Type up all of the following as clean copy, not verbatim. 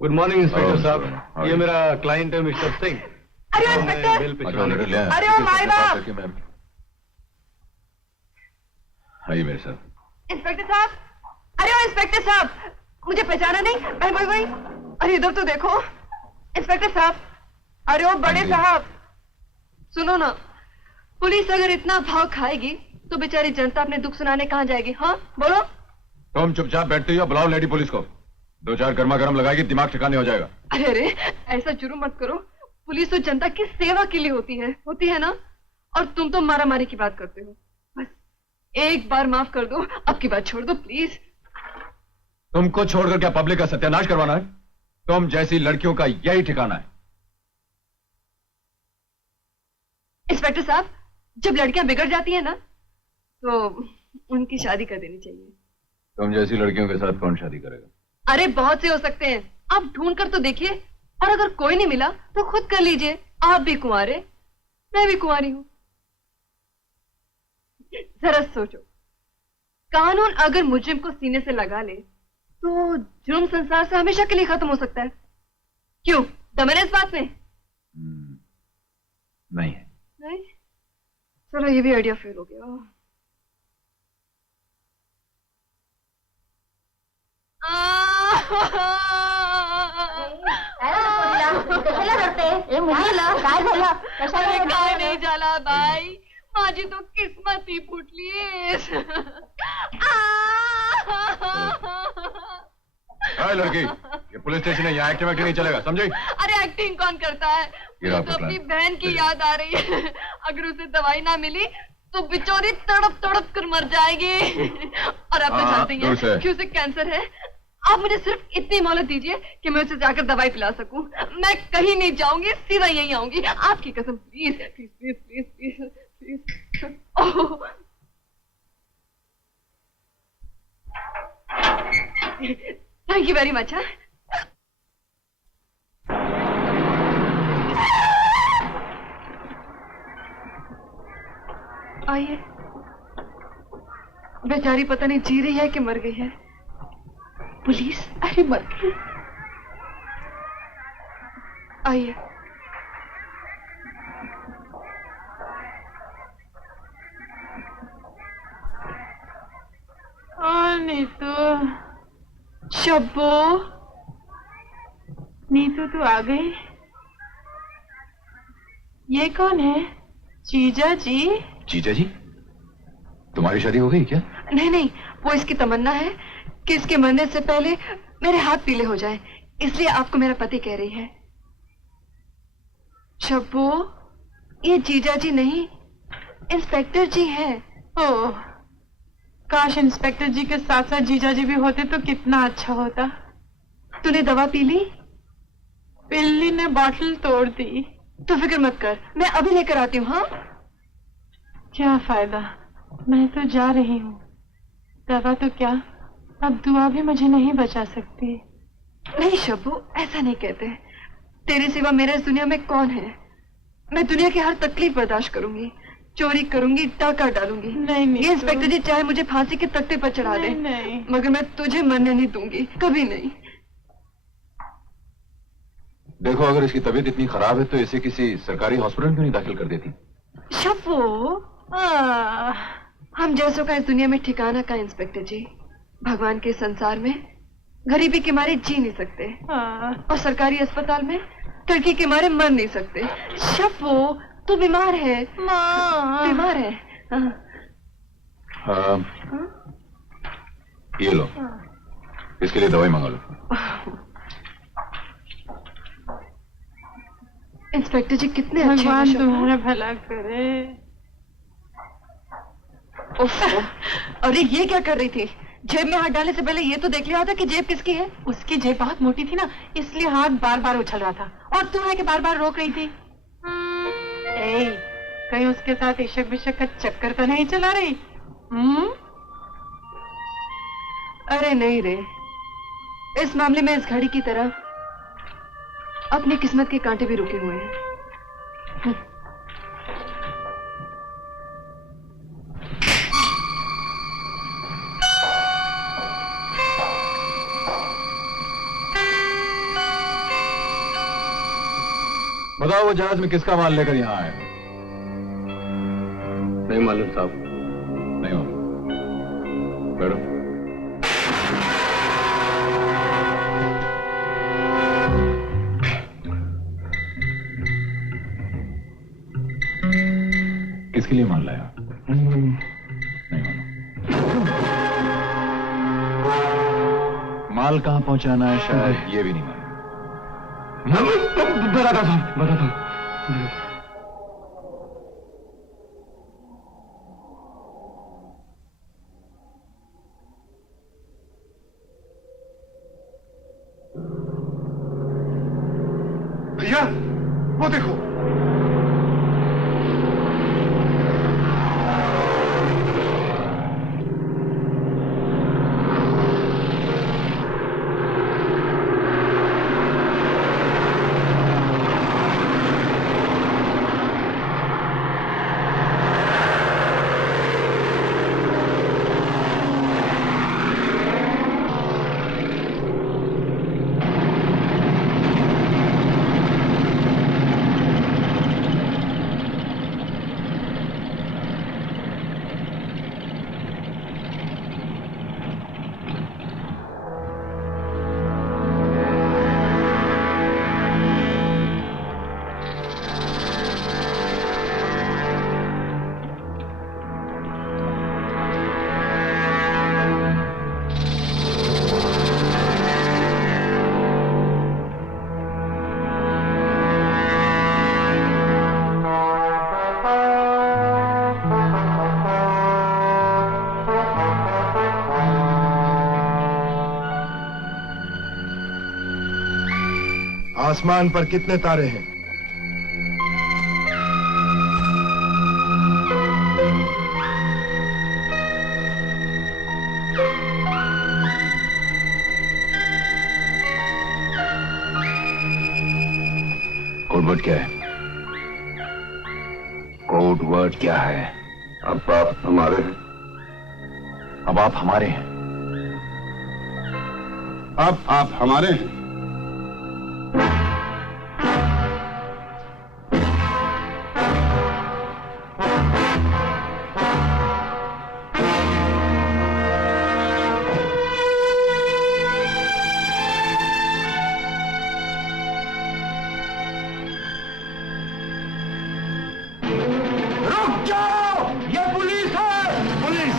Good morning inspector साहब, ये मेरा क्लाइंट है मिस्टर सिंह। अरे इंस्पेक्टर, अरे ओ माय बाप। आइए मेरे साथ। इंस्पेक्टर साहब, अरे ओ इंस्पेक्टर साहब, मुझे पहचाना नहीं? भाई भाई भाई, अरे इधर तो देखो। इंस्पेक्टर साहब, अरे ओ बड़े साहब, सुनो ना, पुलिस अगर इतना भाव खाएगी तो बेचारी जनता अपने दुख सुनाने कहाँ जाएगी? हाँ बोलो। तुम चुपचाप बैठते हो, बुलाओ लेडी पुलिस को। 2-4 गर्मा गर्म लगाएगी, दिमाग ठिकाने हो जाएगा। अरे अरे, ऐसा जुर्म मत करो। पुलिस तो जनता की सेवा के लिए होती है ना? और तुम तो मारा मारी की बात करते हो। बस एक बार माफ कर दो, अब की बात छोड़ दो प्लीज। तुमको छोड़कर क्या पब्लिक का सत्यानाश करवाना है? तुम जैसी लड़कियों का यही ठिकाना है। इंस्पेक्टर साहब, जब लड़कियां बिगड़ जाती है ना तो उनकी शादी कर देनी चाहिए। तुम जैसी लड़कियों के साथ कौन शादी करेगा? अरे बहुत से हो सकते हैं, आप ढूंढ कर तो देखिए, और अगर कोई नहीं मिला तो खुद कर लीजिए। आप भी कुंवारे, मैं भी कुंवारी हूं। जरा सोचो, कानून अगर मुजरिम को सीने से लगा ले तो जुर्म संसार से हमेशा के लिए खत्म हो सकता है। क्यों, दम है इस बात में? नहीं है। नहीं? चलो ये भी आइडिया फेल हो गया। काय नाही झाला बाई, माझी तो किस्मत ही फुटलीस। लड़की, ये पुलिस स्टेशन है, यहाँ एक्टिंग नहीं चलेगा, समझे? अरे एक्टिंग कौन करता है? मुझे तो अपनी बहन की याद आ रही है। अगर उसे दवाई ना मिली तो बेचारी तड़प तड़प कर मर जाएगी। और आप तो जानते हैं कि उसे कैंसर है। आप मुझे सिर्फ इतनी मोहलत दीजिए कि मैं उसे जाकर दवाई पिला सकूं। मैं कहीं नहीं जाऊंगी, सीधा यहीं आऊंगी, आपकी कसम। Please please please please please please. Oh, thank you very much. आइए। बेचारी पता नहीं जी रही है कि मर गई है। पुलिस, अरे मर गई। आइए। नीतू, शब्बो, नीतू तू आ गई? ये कौन है? जीजा जी। जीजा जी? तुम्हारी शादी हो गई क्या? नहीं नहीं, वो इसकी तमन्ना है कि इसके मरने से पहले मेरे हाथ पीले हो जाए, इसलिए आपको मेरा पति कह रही है। शब्बो, ये जीजा जी नहीं, इंस्पेक्टर जी हैं। ओह, काश इंस्पेक्टर जी के साथ साथ जीजा जी भी होते तो कितना अच्छा होता। तूने दवा पी ली? पिल्ली ने बॉटल तोड़ दी। तो फिक्र मत कर, मैं अभी लेकर आती हूँ। हाँ, क्या फायदा, मैं तो जा रही हूँ। दवा तो क्या, अब दुआ भी मुझे नहीं बचा सकती। नहीं शब्बू, ऐसा नहीं कहते। तेरे सिवा मेरे इस दुनिया में कौन है? मैं दुनिया की हर तकलीफ बर्दाश्त करूंगी, चोरी करूंगी, डाका डालूंगी। नहीं नहीं, ये इंस्पेक्टर जी चाहे मुझे फांसी के तख्ते पर चढ़ा दे, नहीं, मगर मैं तुझे मरने नहीं दूंगी, कभी नहीं। देखो, अगर इसकी तबीयत इतनी खराब है तो इसे किसी सरकारी हॉस्पिटल क्यों नहीं दाखिल कर देती? शब्बू, हम जैसों का इस दुनिया में ठिकाना का इंस्पेक्टर जी। भगवान के संसार में गरीबी के मारे जी नहीं सकते, और सरकारी अस्पताल में तड़की के मारे मर नहीं सकते। शब्बू, तू बीमार है। माँ बीमार है। ये लो, इसके लिए दवाई मंगा लो। इंस्पेक्टर जी कितने अच्छे हैं। भगवान तुम्हारा भला करे। अरे ये क्या कर रही थी? जेब में हाथ डालने से पहले ये तो देख लिया था कि जेब किसकी है। उसकी जेब बहुत मोटी थी ना, इसलिए हाथ बार बार उछल रहा था, और तू है कि बार बार रोक रही थी। कहीं उसके साथ इशक बिशक का चक्कर तो नहीं चला रही? अरे नहीं रे, इस मामले में इस घड़ी की तरह अपनी किस्मत के कांटे भी रुके हुए हैं। बताओ वो जहाज में किसका माल लेकर यहाँ आए? नहीं मालूम साहब। नहीं मालूम। बैठो। किसके लिए माल लाया? नहीं मालूम। माल कहाँ पहुंचाना है शायद ये भी नहीं मालूम। बताता हूँ, बताता हूँ। भैया वो देखो। आसमान पर कितने तारे हैं? कोड वर्ड क्या है? कोड वर्ड क्या है? अब आप हमारे हैं। अब आप हमारे हैं। अब आप हमारे हैं। रुक जाओ! ये पुलिस है! पुलिस!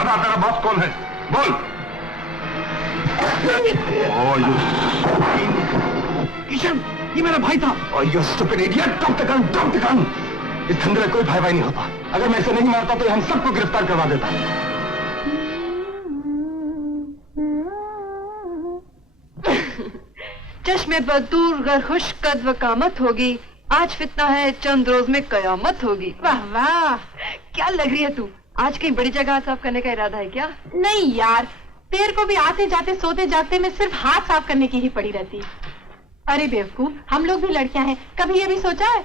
बता तेरा बॉस कौन है? बोल। किशन, ये मेरा भाई था। और you stupid idiot, drop the gun, drop the gun. इस धंधे में कोई भाई भाई नहीं होता। अगर मैं इसे नहीं मारता तो हम सबको गिरफ्तार करवा देता। चश्मे बदूर गर खुश कद वकामत होगी, आज फितना है चंद रोज में कयामत होगी। वाह वाह, क्या लग रही है तू? आज कहीं बड़ी जगह साफ करने का इरादा है क्या? नहीं यार, तेरे को भी आते जाते सोते जागते में सिर्फ हाथ साफ करने की ही पड़ी रहती। अरे बेवकूफ, हम लोग भी लड़कियां हैं, कभी ये भी सोचा है?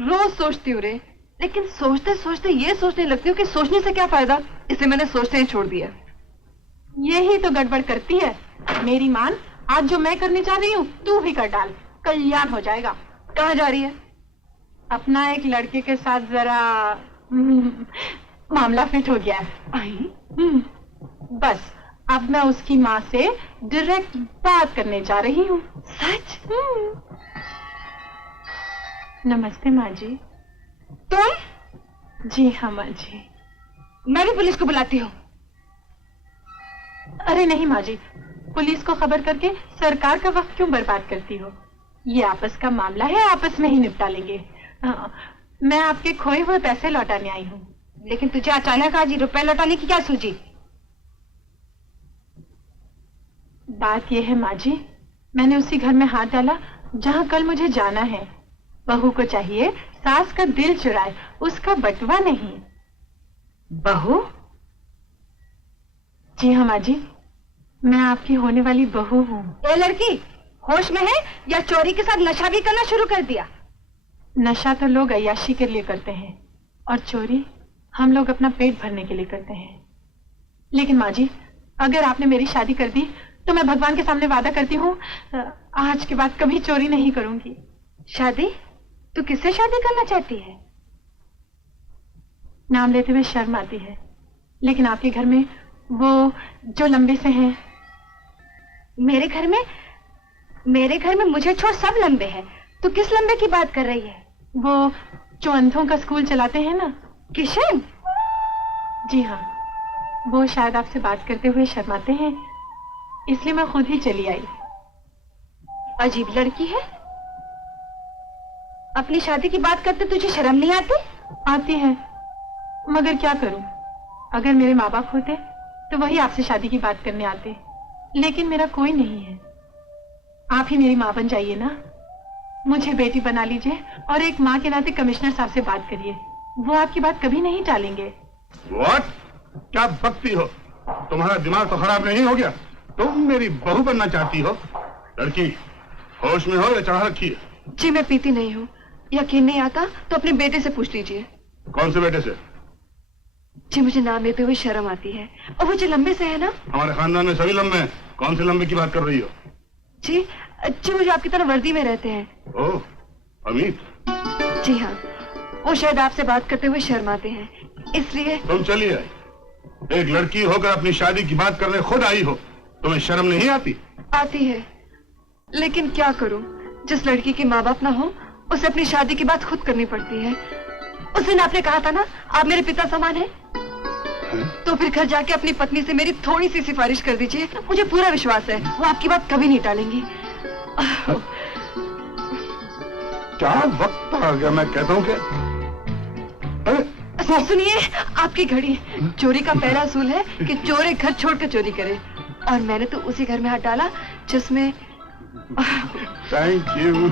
रोज सोचती हूँ रे, लेकिन सोचते सोचते ये सोचने लगती हूँ कि सोचने से क्या फायदा, इसलिए मैंने सोचते ही छोड़ दिया। यही तो गड़बड़ करती है। मेरी मान, आज जो मैं करने जा रही हूँ तू भी कर डाल, कल्याण हो जाएगा। कहाँ जा रही है? अपना एक लड़के के साथ जरा मामला फिट हो गया है। बस अब मैं उसकी माँ से डायरेक्ट बात करने जा रही हूँ। सच? नमस्ते माँ जी। तुम? जी हाँ माँ जी। मैं भी पुलिस को बुलाती हूँ। अरे नहीं माँ जी, पुलिस को खबर करके सरकार का वक्त क्यों बर्बाद करती हो? ये आपस का मामला है, आपस में ही निपटा लेंगे। मैं आपके खोए हुए पैसे लौटाने आई हूँ। लेकिन तुझे अचानक आज रुपए लौटाने की क्या सूझी? बात यह है माँ जी, मैंने उसी घर में हाथ डाला जहाँ कल मुझे जाना है। बहू को चाहिए सास का दिल चुराए, उसका बटवा नहीं। बहू? जी हाँ माँ जी, मैं आपकी होने वाली बहू हूँ। ये लड़की होश में है या चोरी के साथ नशा भी करना शुरू कर दिया? नशा तो लोग अय्याशी के लिए करते हैं और चोरी हम लोग अपना पेट भरने के लिए करते हैं। लेकिन माँ जी, अगर आपने मेरी शादी कर दी तो मैं भगवान के सामने वादा करती हूँ आज के बाद कभी चोरी नहीं करूंगी। शादी? तू किससे शादी करना चाहती है? नाम लेते हुए शर्म आती है, लेकिन आपके घर में वो जो लंबे से हैं। मेरे घर में मुझे छोड़ सब लंबे हैं। तू किस लंबे की बात कर रही है? वो जो अंधों का स्कूल चलाते हैं ना। किशन? जी हाँ, वो शायद आपसे बात करते हुए शर्माते हैं, इसलिए मैं खुद ही चली आई। अजीब लड़की है। अपनी शादी की बात करते तुझे शर्म नहीं आती? आती है, मगर क्या करूं? अगर मेरे माँ बाप होते तो वही आपसे शादी की बात करने आते, लेकिन मेरा कोई नहीं है। आप ही मेरी माँ बन जाइए ना, मुझे बेटी बना लीजिए और एक माँ के नाते कमिश्नर साहब से बात करिए, वो आपकी बात कभी नहीं टालेंगे। What? क्या बकती हो? तुम्हारा दिमाग तो खराब नहीं हो गया? तुम मेरी बहू बनना चाहती हो? लड़की होश में हो या चढ़ा रखी है? जी मैं पीती नहीं हूँ। यकीन नहीं आता तो अपने बेटे से पूछ लीजिए। कौन से बेटे से? जी मुझे नाम लेते हुए शर्म आती है। और वो जो लंबे से है ना। हमारे खानदान में सभी लंबे हैं। कौन से लंबे की बात कर रही हो? जी मुझे आपकी तरह वर्दी में रहते हैं। ओह, अमित। जी हाँ, वो शायद आपसे बात करते हुए शर्माते हैं, इसलिए। तुम चलिए आई। एक लड़की होकर अपनी शादी की बात करने खुद आई हो, तुम्हें शर्म नहीं आती? आती है, लेकिन क्या करूं? जिस लड़की के माँ बाप ना हो उसे अपनी शादी की बात खुद करनी पड़ती है। उस दिन आपने कहा था ना आप मेरे पिता समान हैं। तो फिर घर जाके अपनी पत्नी से मेरी थोड़ी सी सिफारिश कर दीजिए। मुझे पूरा विश्वास है वो आपकी बात कभी नहीं टालेंगी। क्या वक्त आ गया, मैं कहता हूँ कि सुनिए, आपकी घड़ी। चोरी का पहला असूल है कि चोर एक घर छोड़कर चोरी करे, और मैंने तो उसी घर में हाथ डाला जिसमें। Thank you.